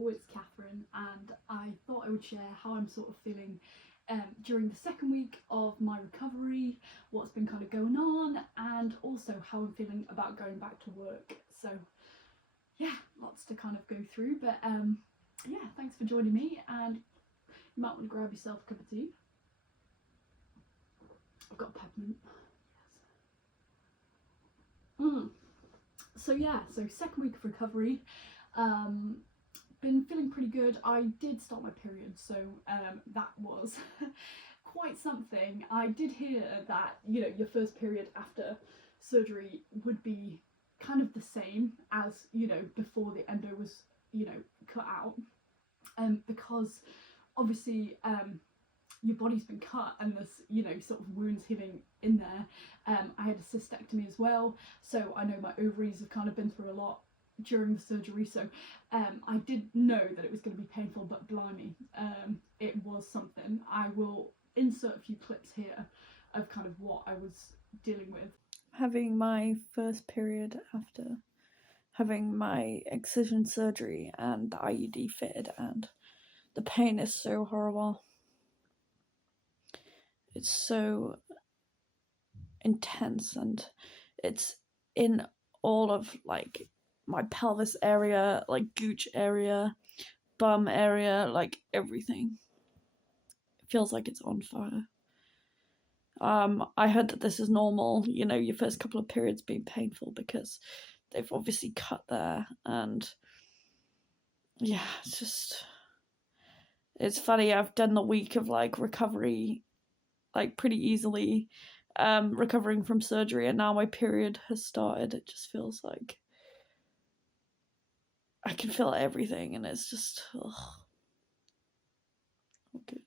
all, it's Catherine, and I thought I would share how I'm sort of feeling during the second week of my recovery, what's been kind of going on, and also how I'm feeling about going back to work. So yeah, lots to kind of go through, but yeah, thanks for joining me, and you might want to grab yourself a cup of tea. I've got peppermint. Yes. So yeah, so second week of recovery. Been feeling pretty good. I did start my period, so that was quite something. I did hear that, you know, your first period after surgery would be kind of the same as, you know, before the endo was, you know, cut out, because obviously your body's been cut and there's, you know, sort of wounds healing in there. I had a cystectomy as well, so I know my ovaries have kind of been through a lot during the surgery, so I did know that it was going to be painful, but blimey, it was something. I will insert a few clips here of kind of what I was dealing with. Having my first period after having my excision surgery and the IUD fitted, and the pain is so horrible. It's so intense, and it's in all of like my pelvis area, like gooch area, bum area, like everything. It feels like it's on fire. I heard that this is normal, you know, your first couple of periods being painful because they've obviously cut there, and yeah, it's funny. I've done the week of like recovery, like pretty easily, recovering from surgery, and now my period has started. It just feels like I can feel everything, and it's just not good.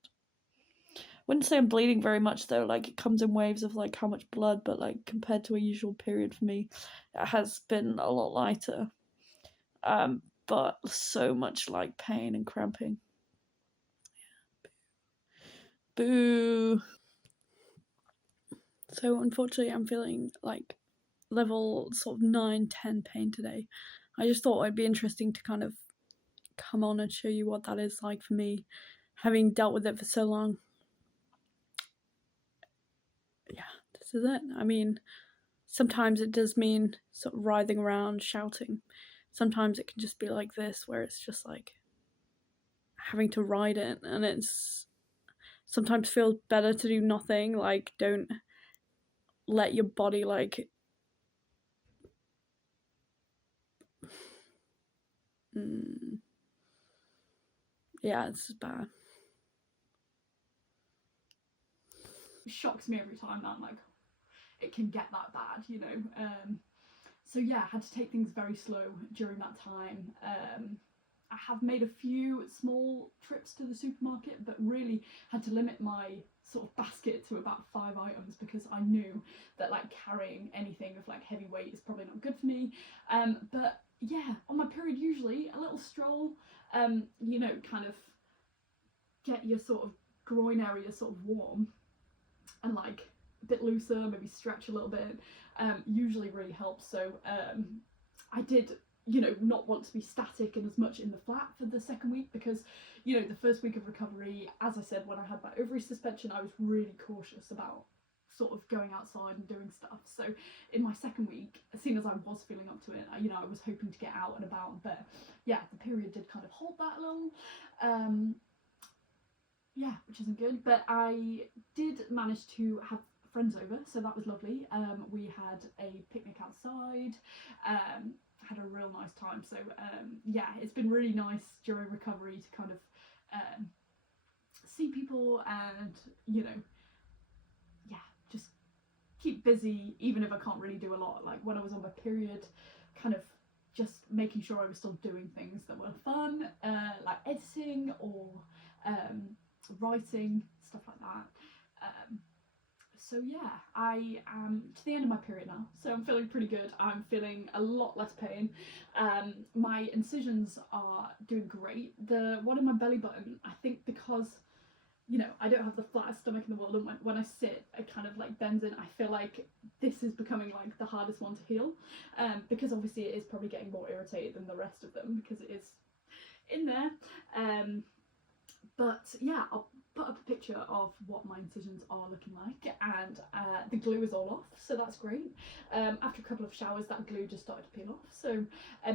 Wouldn't say I'm bleeding very much though. Like, it comes in waves of like how much blood, but like compared to a usual period for me, it has been a lot lighter. But so much like pain and cramping. Boo. So unfortunately, I'm feeling like level sort of 9, 10 pain today. I just thought it'd be interesting to kind of come on and show you what that is like for me, having dealt with it for so long. Yeah, this is it. I mean, sometimes it does mean sort of writhing around, shouting. Sometimes it can just be like this, where it's just like having to ride it, and it's sometimes feels better to do nothing. Like, don't let your body like yeah, it's bad. It shocks me every time that like it can get that bad, you know. So yeah, I had to take things very slow during that time. I have made a few small trips to the supermarket, but really had to limit my sort of basket to about 5 items, because I knew that like carrying anything of like heavy weight is probably not good for me. But yeah, on my period, usually a little stroll, you know, kind of get your sort of groin area sort of warm and like a bit looser, maybe stretch a little bit, usually really helps. So I did, you know, not want to be static and as much in the flat for the second week, because, you know, the first week of recovery, as I said, when I had my ovary suspension, I was really cautious about sort of going outside and doing stuff. So in my second week, as soon as I was feeling up to it, you know, I was hoping to get out and about, but yeah, the period did kind of hold that a little. Yeah, which isn't good, but I did manage to have friends over, so that was lovely. We had a picnic outside, had a real nice time. So yeah, it's been really nice during recovery to kind of see people and, you know, yeah, just keep busy even if I can't really do a lot. Like when I was on my period, kind of just making sure I was still doing things that were fun, like editing or writing, stuff like that. So yeah, I am to the end of my period now, so I'm feeling pretty good. I'm feeling a lot less pain. My incisions are doing great. The one in my belly button, I think because, you know, I don't have the flattest stomach in the world, and when I sit, it kind of like bends in. I feel like this is becoming like the hardest one to heal, because obviously it is probably getting more irritated than the rest of them, because it is, in there. But yeah, I'll put up a picture of what my incisions are looking like, and the glue is all off, so that's great. After a couple of showers, that glue just started to peel off, so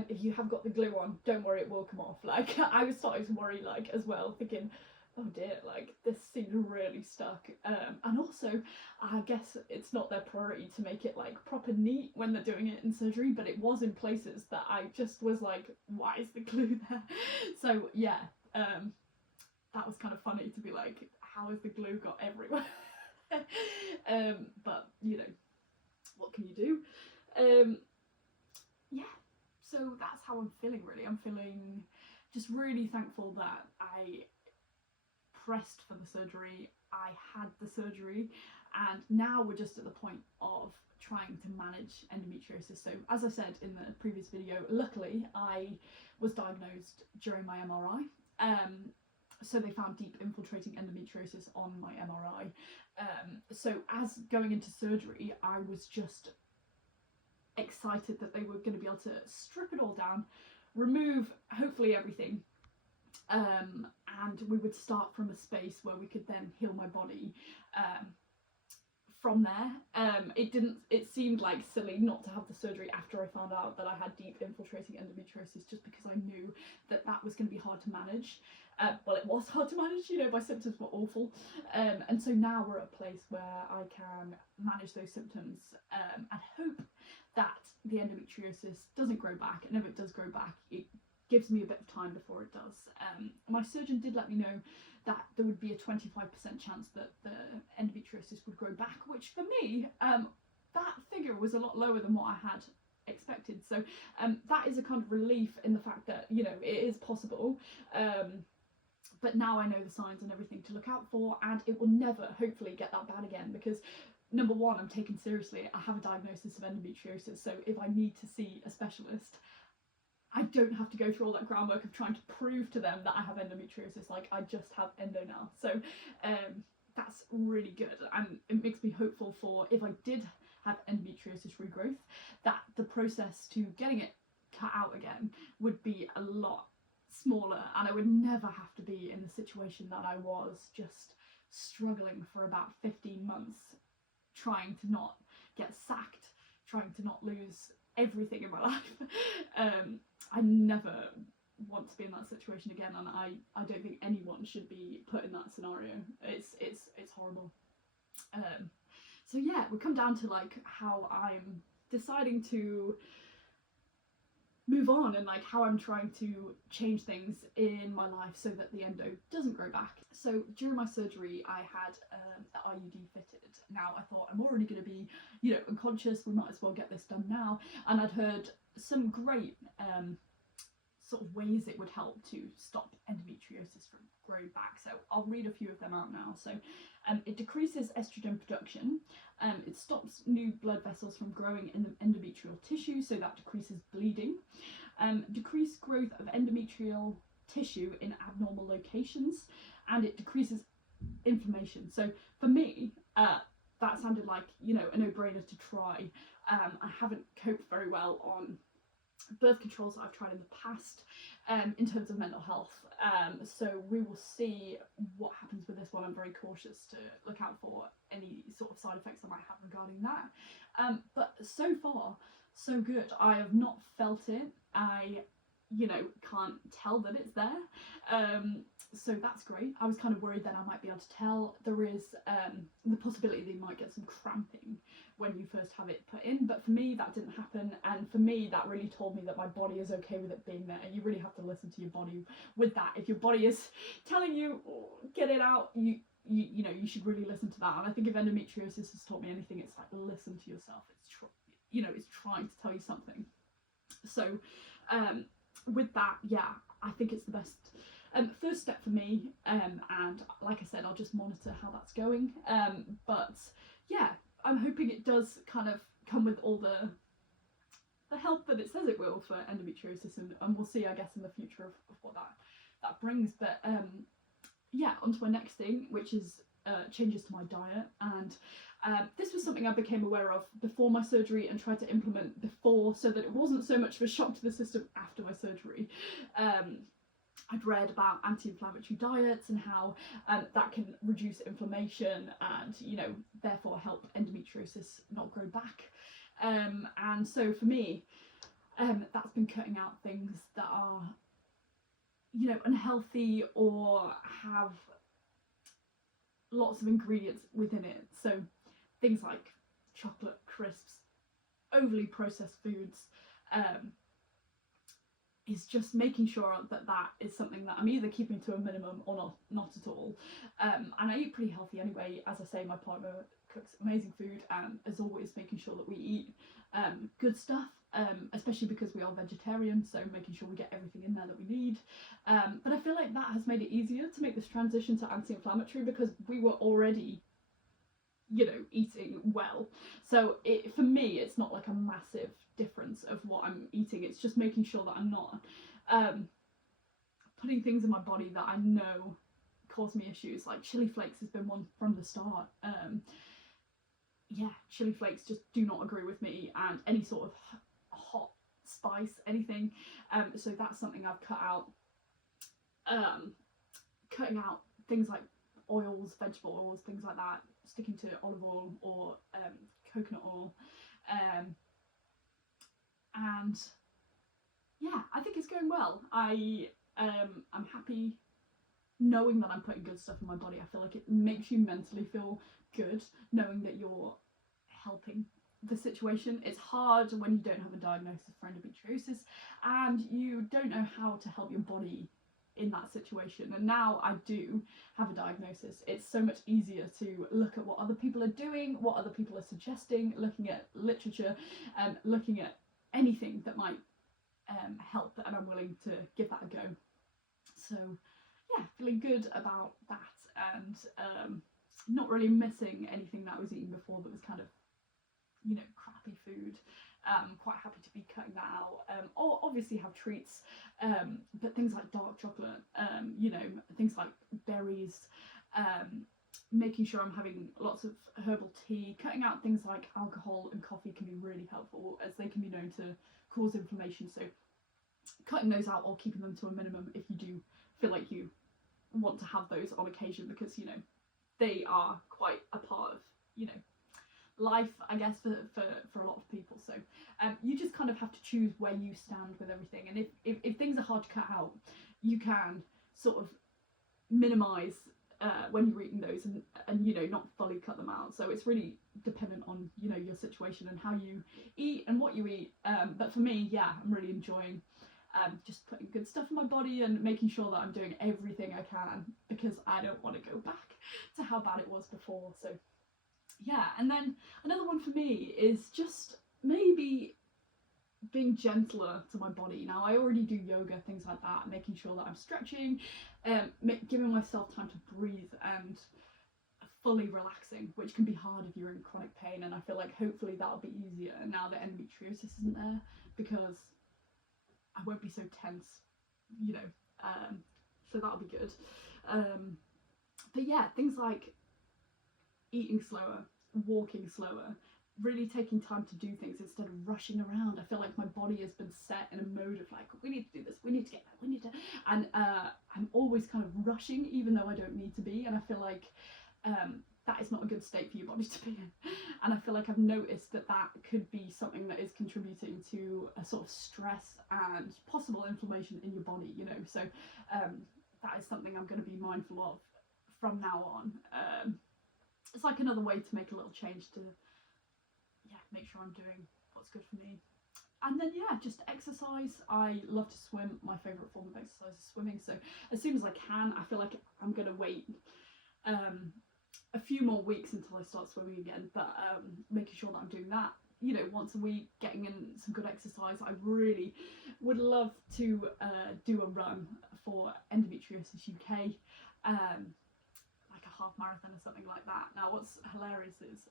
if you have got the glue on, don't worry, it will come off. Like, I was starting to worry, like, as well, thinking, oh dear, like, this seems really stuck. And also, I guess it's not their priority to make it like proper neat when they're doing it in surgery, but it was in places that I just was like, why is the glue there? So yeah, that was kind of funny to be like, how has the glue got everywhere? But you know, what can you do? Yeah, so that's how I'm feeling really. I'm feeling just really thankful that I pressed for the surgery, I had the surgery, and now we're just at the point of trying to manage endometriosis. So as I said in the previous video, luckily I was diagnosed during my MRI. So they found deep infiltrating endometriosis on my MRI. So as going into surgery, I was just excited that they were going to be able to strip it all down, remove hopefully everything, and we would start from a space where we could then heal my body from there. It seemed like silly not to have the surgery after I found out that I had deep infiltrating endometriosis, just because I knew that that was going to be hard to manage. Well, it was hard to manage, you know, my symptoms were awful. And so now we're at a place where I can manage those symptoms and hope that the endometriosis doesn't grow back, and if it does grow back, it gives me a bit of time before it does. My surgeon did let me know that there would be a 25% chance that the endometriosis would grow back, which for me, that figure was a lot lower than what I had expected. So that is a kind of relief in the fact that, you know, it is possible. But now I know the signs and everything to look out for, and it will never, hopefully, get that bad again, because number one, I'm taken seriously. I have a diagnosis of endometriosis, so if I need to see a specialist, I don't have to go through all that groundwork of trying to prove to them that I have endometriosis. Like, I just have endo now. So that's really good, and it makes me hopeful for, if I did have endometriosis regrowth, that the process to getting it cut out again would be a lot smaller, and I would never have to be in the situation that I was, just struggling for about 15 months, trying to not get sacked, trying to not lose everything in my life. I never want to be in that situation again, and I don't think anyone should be put in that scenario. It's horrible. So yeah, we come down to like how I'm deciding to move on, and like how I'm trying to change things in my life so that the endo doesn't grow back. So during my surgery, I had the IUD fitted. Now I thought, I'm already going to be, you know, unconscious, we might as well get this done now. And I'd heard some great sort of ways it would help to stop endometriosis from growing back. So I'll read a few of them out now. So it decreases estrogen production. It stops new blood vessels from growing in the endometrial tissue, so that decreases bleeding. Decreased growth of endometrial tissue in abnormal locations, and it decreases inflammation. So for me, that sounded like, you know, a no-brainer to try. I haven't coped very well on birth controls that I've tried in the past in terms of mental health, so we will see what happens with this one. I'm very cautious to look out for any sort of side effects I might have regarding that, but so far so good. I have not felt it. I, you know, can't tell that it's there, so that's great. I was kind of worried that I might be able to tell. There is the possibility that you might get some cramping when you first have it put in, but for me that didn't happen, and for me that really told me that my body is okay with it being there. And you really have to listen to your body with that. If your body is telling you, oh, get it out, you know, you should really listen to that. And I think if endometriosis has taught me anything, it's like, listen to yourself. It's trying to tell you something. So with that, yeah, I think it's the best first step for me, and like I said, I'll just monitor how that's going, but yeah, I'm hoping it does kind of come with all the help that it says it will for endometriosis, and we'll see, I guess, in the future of what that brings. But yeah, on to my next thing, which is changes to my diet. And this was something I became aware of before my surgery and tried to implement before, so that it wasn't so much of a shock to the system after my surgery. I'd read about anti-inflammatory diets and how that can reduce inflammation and, you know, therefore help endometriosis not grow back. And so for me, that's been cutting out things that are, you know, unhealthy or have lots of ingredients within it. So things like chocolate, crisps, overly processed foods, is just making sure that that is something that I'm either keeping to a minimum or not at all. And I eat pretty healthy anyway. As I say, my partner cooks amazing food and is always making sure that we eat good stuff, especially because we are vegetarian, so making sure we get everything in there that we need. But I feel like that has made it easier to make this transition to anti-inflammatory because we were already, you know, eating well. So for me, it's not like a massive difference of what I'm eating. It's just making sure that I'm not putting things in my body that I know cause me issues. Like chili flakes has been one from the start. Yeah, chili flakes just do not agree with me, and any sort of hot spice, anything. So that's something I've cut out. Cutting out things like oils, vegetable oils, things like that, sticking to olive oil or coconut oil. And yeah, I think it's going well. I'm happy knowing that I'm putting good stuff in my body. I feel like it makes you mentally feel good knowing that you're helping the situation. It's hard when you don't have a diagnosis for endometriosis and you don't know how to help your body in that situation. And now I do have a diagnosis. It's so much easier to look at what other people are doing, what other people are suggesting, looking at literature, looking at anything that might help, and I'm willing to give that a go. So yeah, feeling good about that, and not really missing anything that I was eating before that was kind of, you know, crappy food. Quite happy to be cutting that out. Or obviously have treats, but things like dark chocolate, you know, things like berries, making sure I'm having lots of herbal tea, cutting out things like alcohol and coffee can be really helpful as they can be known to cause inflammation. So cutting those out or keeping them to a minimum if you do feel like you want to have those on occasion, because, you know, they are quite a part of, you know, life, I guess, for a lot of people. So you just kind of have to choose where you stand with everything, and if things are hard to cut out, you can sort of minimize when you're eating those, and you know, not fully cut them out. So it's really dependent on, you know, your situation and how you eat and what you eat. But for me, yeah, I'm really enjoying just putting good stuff in my body and making sure that I'm doing everything I can, because I don't want to go back to how bad it was before. So yeah, and then another one for me is just maybe being gentler to my body. Now, I already do yoga, things like that, making sure that I'm stretching, giving myself time to breathe and fully relaxing, which can be hard if you're in chronic pain. And I feel like hopefully that'll be easier now that endometriosis isn't there, because I won't be so tense, you know, so that'll be good. But yeah, things like eating slower, walking slower, really taking time to do things instead of rushing around. I feel like my body has been set in a mode of like, we need to do this, we need to get that, we need to, and I'm always kind of rushing even though I don't need to be. And I feel like that is not a good state for your body to be in. And I feel like I've noticed that that could be something that is contributing to a sort of stress and possible inflammation in your body, you know. So that is something I'm going to be mindful of from now on. It's like another way to make a little change to, yeah, make sure I'm doing what's good for me. And then yeah, just exercise. I love to swim. My favourite form of exercise is swimming. So as soon as I can, I feel like I'm going to wait a few more weeks until I start swimming again, but making sure that I'm doing that, you know, once a week, getting in some good exercise. I really would love to do a run for Endometriosis UK, like a half marathon or something like that. Now, what's hilarious is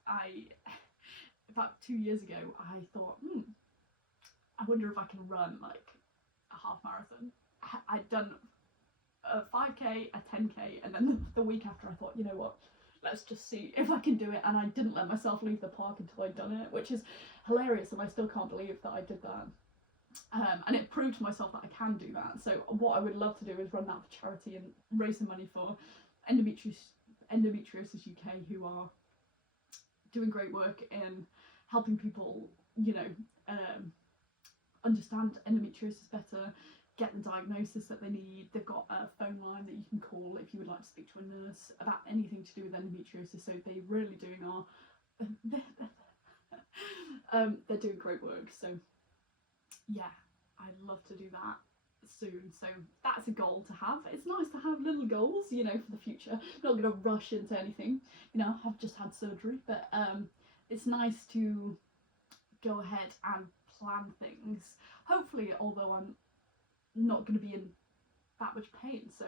about 2 years ago, I thought, I wonder if I can run like a half marathon. I'd done a 5k, a 10k, and then the week after I thought, you know what, let's just see if I can do it. And I didn't let myself leave the park until I'd done it, which is hilarious, and I still can't believe that I did that. And it proved to myself that I can do that. So what I would love to do is run that for charity and raise some money for Endometriosis UK, who are doing great work in helping people, you know, understand endometriosis better, get the diagnosis that they need. They've got a phone line that you can call if you would like to speak to a nurse about anything to do with endometriosis. So they really doing they're doing great work. So yeah, I'd love to do that soon. So that's a goal to have. It's nice to have little goals, you know, for the future. I'm not going to rush into anything, you know. I've just had surgery, but it's nice to go ahead and plan things, hopefully, although I'm not going to be in that much pain. So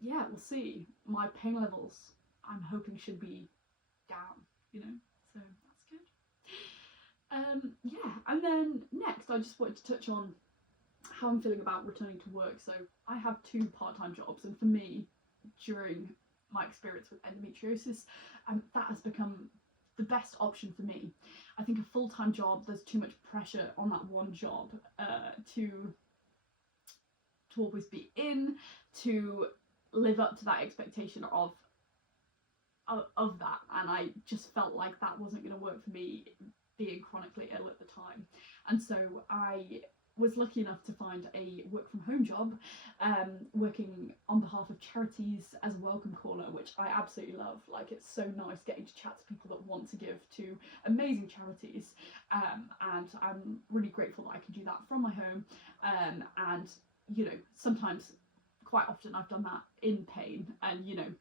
yeah, we'll see. My pain levels, I'm hoping, should be down, you know, so that's good. Yeah, and then next I just wanted to touch on how I'm feeling about returning to work. So I have 2 part-time jobs, and for me, during my experience with endometriosis, that has become the best option for me. I think a full-time job, there's too much pressure on that one job to always be in, to live up to that expectation of that, and I just felt like that wasn't going to work for me, being chronically ill at the time. And so I was lucky enough to find a work from home job, working on behalf of charities as a welcome caller, which I absolutely love. Like, it's so nice getting to chat to people that want to give to amazing charities, and I'm really grateful that I can do that from my home. And you know, sometimes, quite often, I've done that in pain, and you know,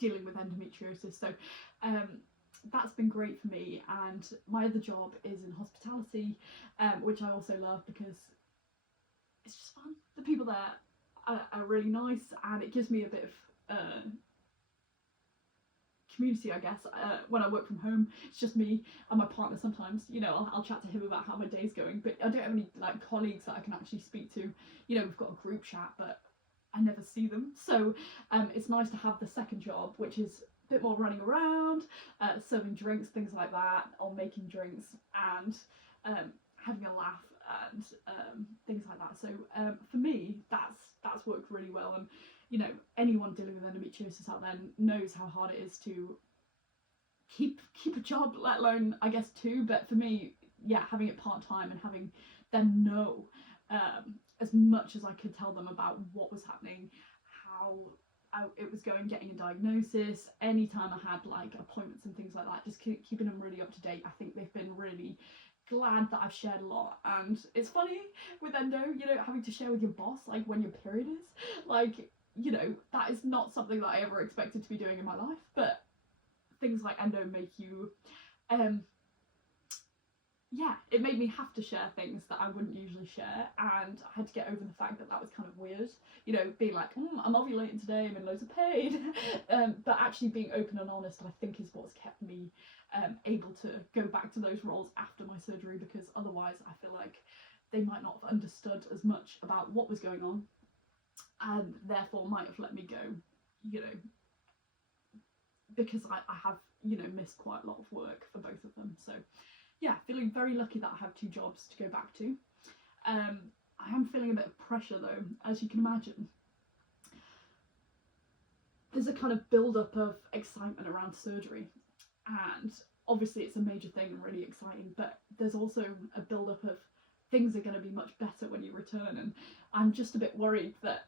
dealing with endometriosis. So that's been great for me. And my other job is in hospitality, which I also love because it's just fun. The people there are really nice, and it gives me a bit of community, I guess. When I work from home, it's just me and my partner. Sometimes, you know, I'll chat to him about how my day's going, but I don't have any like colleagues that I can actually speak to. You know, we've got a group chat, but I never see them. So it's nice to have the second job, which is a bit more running around, serving drinks, things like that, or making drinks, and having a laugh and things like that. So for me, that's worked really well. And you know, anyone dealing with endometriosis out there knows how hard it is to keep a job, let alone, I guess, 2. But for me, yeah, having it part-time and having them know as much as I could tell them about what was happening, how it was going, getting a diagnosis, anytime I had like appointments and things like that, just keeping them really up to date. I think they've been really glad that I've shared a lot. And it's funny with endo, you know, having to share with your boss like when your period is, like, you know, that is not something that I ever expected to be doing in my life. But things like endo make you yeah, it made me have to share things that I wouldn't usually share, and I had to get over the fact that that was kind of weird, you know, being like, I'm ovulating today, I'm in loads of pain, but actually being open and honest, I think, is what's kept me able to go back to those roles after my surgery, because otherwise I feel like they might not have understood as much about what was going on, and therefore might have let me go, you know, because I have, you know, missed quite a lot of work for both of them. So yeah, feeling very lucky that I have 2 jobs to go back to. I am feeling a bit of pressure though, as you can imagine. There's a kind of build-up of excitement around surgery, and obviously it's a major thing and really exciting, but there's also a build-up of things are going to be much better when you return. And I'm just a bit worried that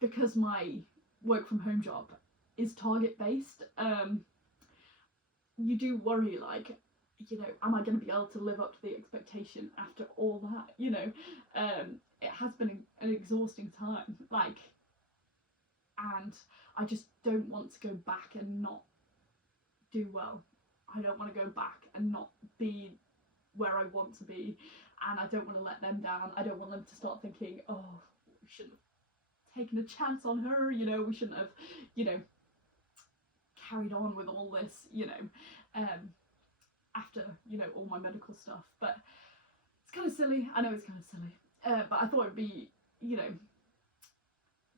because my work from home job is target based, you do worry, like, you know, am I going to be able to live up to the expectation after all that? You know, it has been an exhausting time, like, and I just don't want to go back and not do well. I don't want to go back and not be where I want to be, and I don't want to let them down. I don't want them to start thinking, oh, we shouldn't have taken a chance on her, you know, we shouldn't have, you know, carried on with all this, you know, after, you know, all my medical stuff. But it's kind of silly. I know it's kind of silly, but I thought it'd be, you know,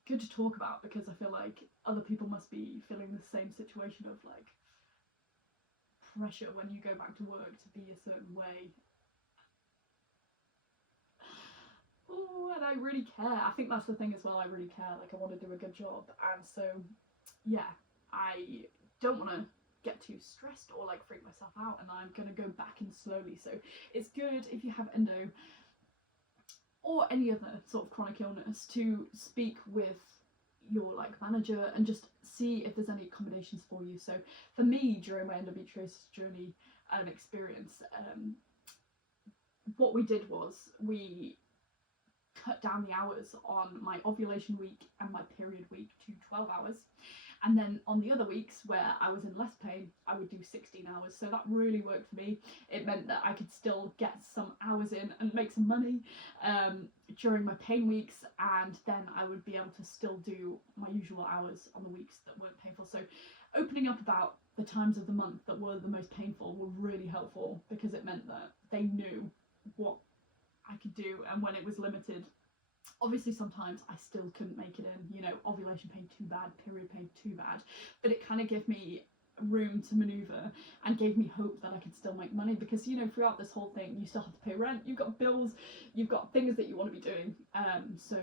good to talk about, because I feel like other people must be feeling the same situation of like pressure when you go back to work to be a certain way. I really care. I think that's the thing as well. I really care. Like, I want to do a good job, and so yeah, I don't want to get too stressed or like freak myself out, and I'm gonna go back in slowly. So it's good if you have endo or any other sort of chronic illness to speak with your like manager and just see if there's any accommodations for you. So for me, during my endometriosis journey and experience, what we did was we cut down the hours on my ovulation week and my period week to 12 hours. And then on the other weeks where I was in less pain, I would do 16 hours. So that really worked for me. It meant that I could still get some hours in and make some money during my pain weeks, and then I would be able to still do my usual hours on the weeks that weren't painful. So opening up about the times of the month that were the most painful were really helpful, because it meant that they knew what I could do, and when it was limited, obviously sometimes I still couldn't make it in, you know, ovulation pain too bad, period pain too bad, but it kind of gave me room to maneuver and gave me hope that I could still make money, because, you know, throughout this whole thing you still have to pay rent, you've got bills, you've got things that you want to be doing, so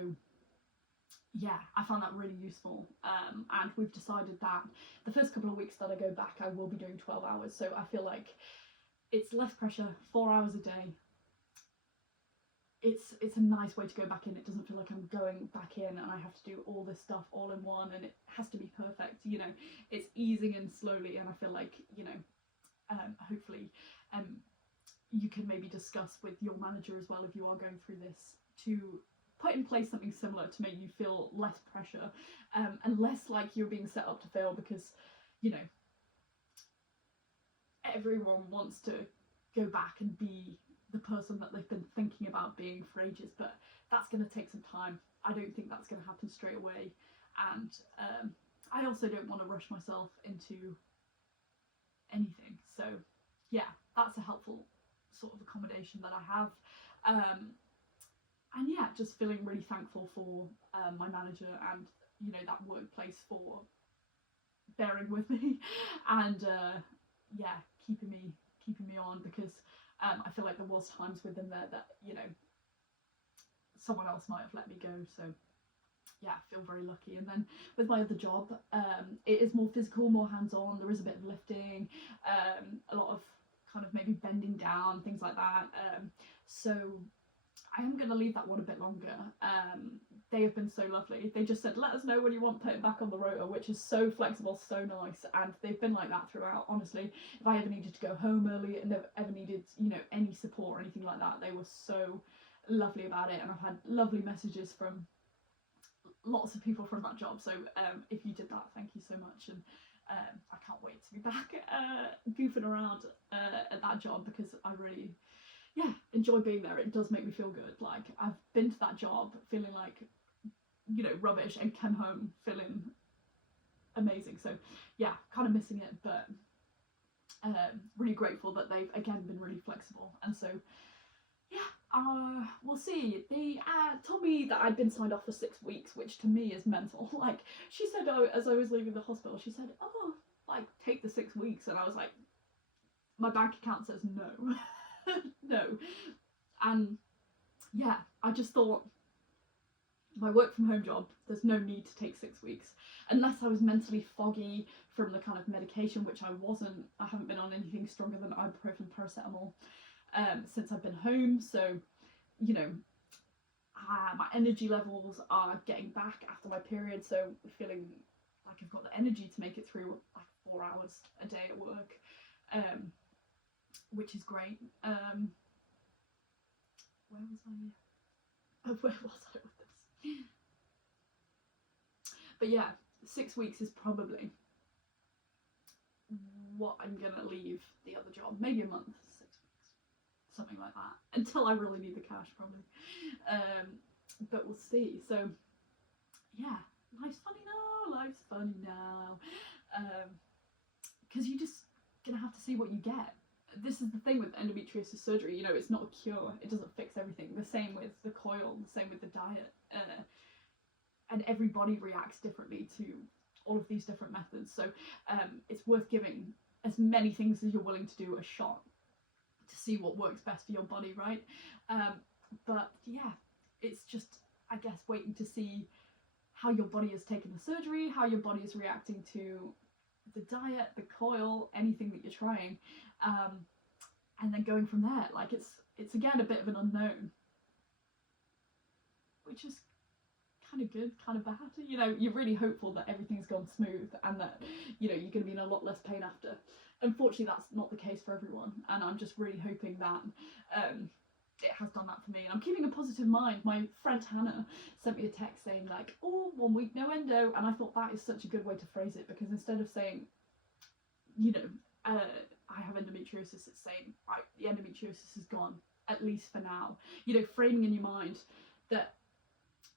yeah, I found that really useful, and we've decided that the first couple of weeks that I go back I will be doing 12 hours, so I feel like it's less pressure, 4 hours a day. It's a nice way to go back in. It doesn't feel like I'm going back in and I have to do all this stuff all in one and it has to be perfect, you know. It's easing in slowly, and I feel like, you know, hopefully you can maybe discuss with your manager as well, if you are going through this, to put in place something similar to make you feel less pressure, and less like you're being set up to fail, because, you know, everyone wants to go back and be the person that they've been thinking about being for ages, but that's going to take some time. I don't think that's going to happen straight away, and I also don't want to rush myself into anything. So yeah, that's a helpful sort of accommodation that I have, and yeah, just feeling really thankful for my manager and, you know, that workplace for bearing with me and yeah, keeping me on, because I feel like there was times within there that, you know, someone else might have let me go. So yeah, I feel very lucky. And then with my other job, it is more physical, more hands-on. There is a bit of lifting, a lot of kind of maybe bending down, things like that. So I am going to leave that one a bit longer. They have been so lovely. They just said, let us know when you want putting back on the rotor, which is so flexible, so nice. And they've been like that throughout, honestly. If I ever needed to go home early and ever needed, you know, any support or anything like that, they were so lovely about it. And I've had lovely messages from lots of people from that job. So if you did that, thank you so much. And I can't wait to be back goofing around at that job, because I really, yeah, enjoy being there. It does make me feel good. Like, I've been to that job feeling like, you know, rubbish, and come home feeling amazing. So yeah, kind of missing it, but really grateful that they've again been really flexible. And so yeah, we'll see. They told me that I'd been signed off for 6 weeks, which to me is mental. Like, she said, oh, as I was leaving the hospital, she said, oh, like, take the 6 weeks, and I was like, my bank account says no. No. And yeah, I just thought, my work from home job, there's no need to take 6 weeks, unless I was mentally foggy from the kind of medication, which I wasn't. I haven't been on anything stronger than ibuprofen, paracetamol since I've been home. So, you know, my energy levels are getting back after my period, so feeling like I've got the energy to make it through like 4 hours a day at work, which is great. Where was I with this? But yeah, 6 weeks is probably what I'm gonna leave the other job. Maybe a month, 6 weeks, something like that, until I really need the cash, probably. But we'll see. So yeah, life's funny now, because you're just gonna have to see what you get. This is the thing with endometriosis surgery, you know, it's not a cure, it doesn't fix everything. The same with the coil, the same with the diet, and everybody reacts differently to all of these different methods. So it's worth giving as many things as you're willing to do a shot to see what works best for your body, right? But yeah, it's just I guess, waiting to see how your body has taken the surgery, how your body is reacting to the diet, the coil, anything that you're trying, and then going from there. Like it's again a bit of an unknown, which is kind of good, kind of bad. You know, you're really hopeful that everything's gone smooth and that, you know, you're going to be in a lot less pain after. Unfortunately, that's not the case for everyone, and I'm just really hoping that it has done that for me. And I'm keeping a positive mind. My friend Hannah sent me a text saying like, oh, 1 week no endo, and I thought that is such a good way to phrase it, because instead of saying, you know, I have endometriosis, it's saying, right, the endometriosis is gone, at least for now. You know, framing in your mind that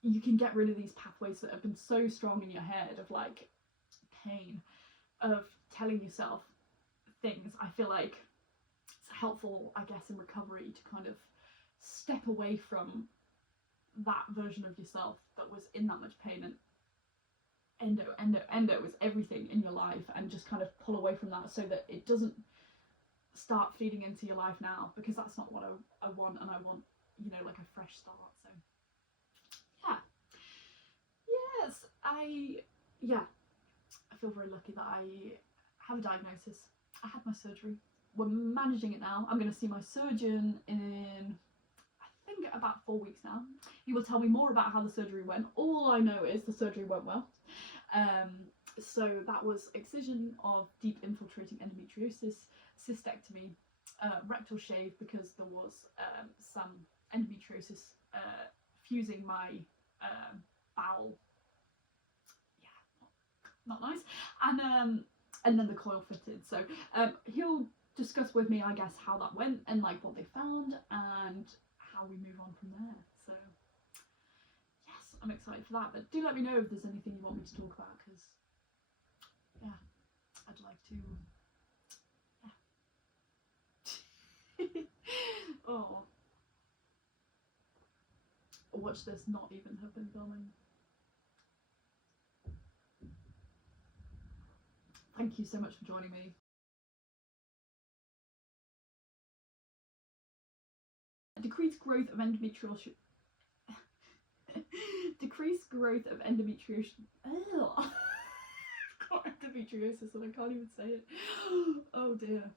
you can get rid of these pathways that have been so strong in your head of like pain, of telling yourself things. I feel like it's helpful, I guess, in recovery to kind of step away from that version of yourself that was in that much pain, and endo is everything in your life, and just kind of pull away from that so that it doesn't start feeding into your life now, because that's not what I want, and I want, you know, like a fresh start. So yeah, yes, I feel very lucky that I have a diagnosis. I had my surgery. We're managing it now. I'm going to see my surgeon in, I think, about 4 weeks now. He will tell me more about how the surgery went. All I know is the surgery went well. So that was excision of deep infiltrating endometriosis, cystectomy, rectal shave because there was some endometriosis fusing my bowel. Yeah, not nice. And then the coil fitted. So he'll discuss with me, I guess, how that went and like what they found and how we move on from there. So yes, I'm excited for that. But do let me know if there's anything you want me to talk about, because yeah, I'd like to. Yeah. Oh, watch this not even have been filming. Thank you so much for joining me. Decreased growth of endometriosis. Decreased growth of endometriosis. I've got endometriosis and I can't even say it. Oh dear.